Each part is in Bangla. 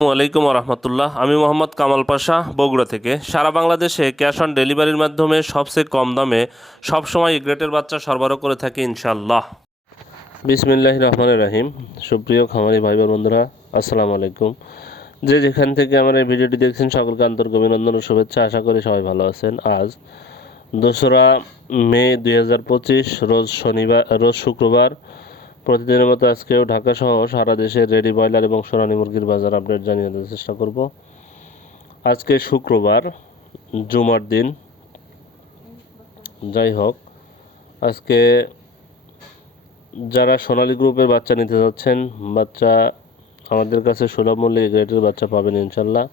আসসালামু আলাইকুম রহমতুল্লাহ। আমি মোহাম্মদ কামাল পাশা, বগুড়া থেকে। সারা বাংলাদেশে ক্যাশ অন ডেলিভারির মাধ্যমে সবচেয়ে কম দামে সবসময় গ্রেটের বাচ্চা সরবরাহ করে থাকি ইনশাল্লাহ। বিসমিল্লাহির রহমানির রহিম। সুপ্রিয় খামারি ভাই বন্ধুরা, আসসালামু আলাইকুম। যে যেখান থেকে আমার এই ভিডিওটি দেখছেন সকলকে আন্তরিক অভিনন্দন ও শুভেচ্ছা। আশা করি সবাই ভালো আছেন। আজ 2রা মে 2025 রোজ শুক্রবার। প্রতিদিনের মতো আজকেও ঢাকা সহ সারা দেশে রেডি ব্রয়লার এবং সোনালী মুরগির বাজার আপডেট জানিয়ে দেওয়ার চেষ্টা করব। আজকে শুক্রবার, জুমার দিন। যাই হোক, আজকে যারা সোনালী গ্রুপের বাচ্চা নিতে যাচ্ছেন, বাচ্চা আমাদের কাছে সুলভ মূল্যে এই গ্রেডের বাচ্চা পাবেন ইনশাল্লাহ।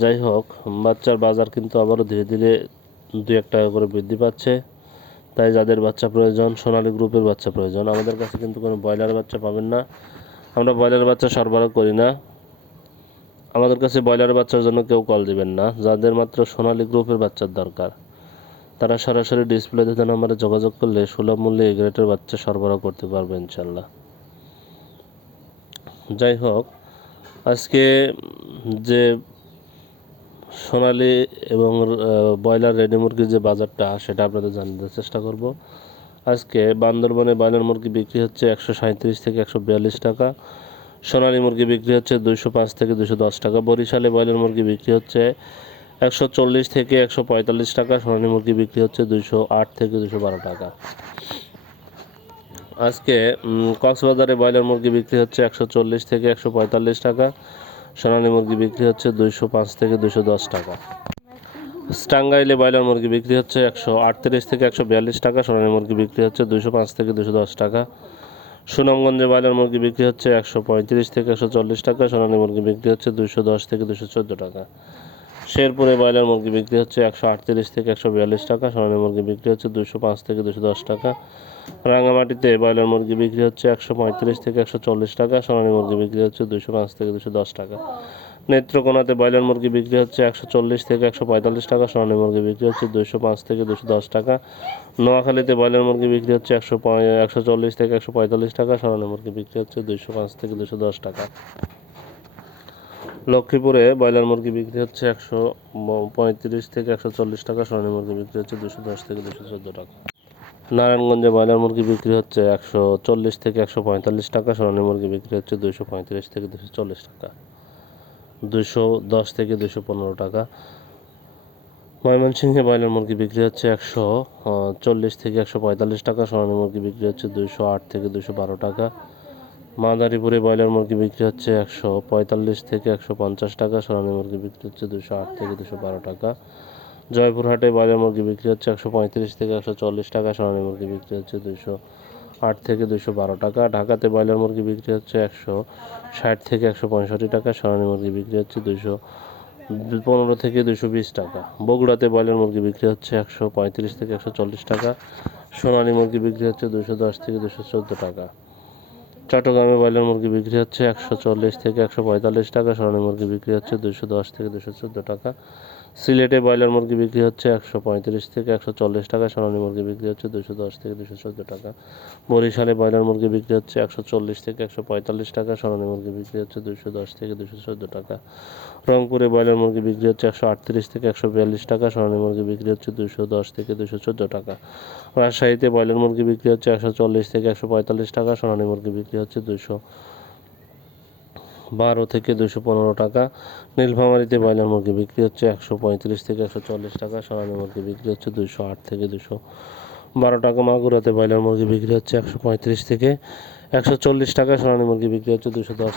যাই হোক, বাচ্চার বাজার কিন্তু আবারও ধীরে ধীরে 2-1 টাকা করে বৃদ্ধি পাচ্ছে। তাই যাদের বাচ্চা প্রয়োজন, সোনালী গ্রুপের বাচ্চা প্রয়োজন, আমাদের কাছে কিন্তু কোনো ব্রয়লার বাচ্চা পাবেন না। আমরা ব্রয়লার বাচ্চা সরবরাহ করি না। আমাদের কাছে ব্রয়লার বাচ্চার জন্য কেউ কল দিবেন না। যাদের মাত্র সোনালী গ্রুপের বাচ্চার দরকার, তারা সরাসরি ডিসপ্লেতে নাম্বারে যোগাযোগ করলে সুলভ মূল্যে এই গ্রেডের বাচ্চা সরবরাহ করতে পারবে ইনশাল্লাহ। যাই হোক, আজকে যে সোনালী এবং ব্রয়লার রেডি মুরগির যে বাজারটা, সেটা আপনাদের জানাতে চেষ্টা করব। আজকে বান্দরবনে ব্রয়লার মুরগি বিক্রি হচ্ছে 137 থেকে 142 টাকা। সোনালী মুরগি বিক্রি হচ্ছে 205 থেকে 210 টাকা। বরিশালে ব্রয়লার মুরগি বিক্রি হচ্ছে 140 থেকে 145 টাকা। সোনালী মুরগি বিক্রি হচ্ছে 208 থেকে 212 টাকা। আজকে কক্সবাজারে ব্রয়লার মুরগি বিক্রি হচ্ছে 140 থেকে 145 টাকা। সোনালী মুরগি বিক্রি হচ্ছে 205 থেকে 210 টাকা। টাঙ্গাইলে ব্রয়লার মুরগি বিক্রি হচ্ছে 138 থেকে 142 টাকা। সোনালী মুরগি বিক্রি হচ্ছে 205 থেকে 210 টাকা। সুনামগঞ্জে ব্রয়লার মুরগি বিক্রি হচ্ছে 135 থেকে 140 টাকা। সোনালী মুরগি বিক্রি হচ্ছে 210 থেকে 214 টাকা। শেরপুরে ব্রয়লার মুরগি বিক্রি হচ্ছে 138 থেকে 142 টাকা। সোনালী মুরগি বিক্রি হচ্ছে 205 থেকে 210 টাকা। রাঙামাটিতে ব্রয়লার মুরগি বিক্রি হচ্ছে 135 থেকে 140 টাকা। সোনালী মুরগি বিক্রি হচ্ছে 205 থেকে 210 টাকা। নেত্রকোনাতে ব্রয়লার মুরগি বিক্রি হচ্ছে 140 থেকে 145 টাকা। সোনালী মুরগি বিক্রি হচ্ছে 205 থেকে 210 টাকা। নোয়াখালীতে ব্রয়লার মুরগি বিক্রি হচ্ছে 140 থেকে 145 টাকা। সোনালী মুরগি বিক্রি হচ্ছে 205 থেকে 210 টাকা। লক্ষ্মীপুরে ব্রয়লার মুরগি বিক্রি হচ্ছে 135 থেকে 140 টাকা। সোনালী মুরগি বিক্রি হচ্ছে 210 থেকে 214 টাকা। নারায়ণগঞ্জে ব্রয়লার মুরগি বিক্রি হচ্ছে 140 থেকে 145 টাকা। সোনালী মুরগি বিক্রি হচ্ছে 235 থেকে 240 টাকা। 210 থেকে 215 টাকা। ময়মনসিংহে ব্রয়লার মুরগি বিক্রি হচ্ছে 140 থেকে 145 টাকা। সোনালী মুরগি বিক্রি হচ্ছে 208 থেকে 212 টাকা। মাদারীপুরে ব্রয়লার মুরগি বিক্রি হচ্ছে 145 থেকে 150 টাকা। সোনালী মুরগি বিক্রি হচ্ছে 208 থেকে 212 টাকা। জয়পুরহাটে ব্রয়লার মুরগি বিক্রি হচ্ছে 135 থেকে 140 টাকা। সোনালী মুরগি বিক্রি হচ্ছে 208 থেকে 212 টাকা। ঢাকাতে ব্রয়লার মুরগি বিক্রি হচ্ছে 160 থেকে 165 টাকা। সোনালী মুরগি বিক্রি হচ্ছে 215 থেকে 220 টাকা। বগুড়াতে ব্রয়লার মুরগি বিক্রি হচ্ছে 135 থেকে 140 টাকা। সোনালী মুরগি বিক্রি হচ্ছে 210 থেকে 214 টাকা। চট্টগ্রামে ব্রয়লার মুরগি বিক্রি হচ্ছে 140 থেকে 145 টাকা। সোনালী মুরগি বিক্রি হচ্ছে 210 থেকে 214 টাকা। সিলেটে ব্রয়লার মুরগি বিক্রি হচ্ছে 135 থেকে 140 টাকা। সোনালী মুরগি বিক্রি হচ্ছে 210 থেকে 214 টাকা। বরিশালে ব্রয়লার মুরগি বিক্রি হচ্ছে 140 থেকে 145 টাকা। সোনালী মুরগি বিক্রি হচ্ছে 210 থেকে 214 টাকা। রংপুরে ব্রয়লার মুরগি বিক্রি হচ্ছে 138 থেকে 142 টাকা। সোনালী মুরগি বিক্রি হচ্ছে 210 থেকে 214 টাকা। রাজশাহীতে ব্রয়লার মুরগি বিক্রি হচ্ছে 140 থেকে 145 টাকা। সোনালী মুরগি বিক্রি হচ্ছে 212 থেকে 215 টাকা। নীলফামারীতে ব্রয়লার মুরগি বিক্রি হচ্ছে 135 থেকে 140 টাকা। সোনালী মুরগি বিক্রি হচ্ছে 208 থেকে 212 টাকা। মাগুরাতে ব্রয়লার মুরগি বিক্রি হচ্ছে 135 থেকে 140 টাকা। সোনালী মুরগি বিক্রি হচ্ছে 210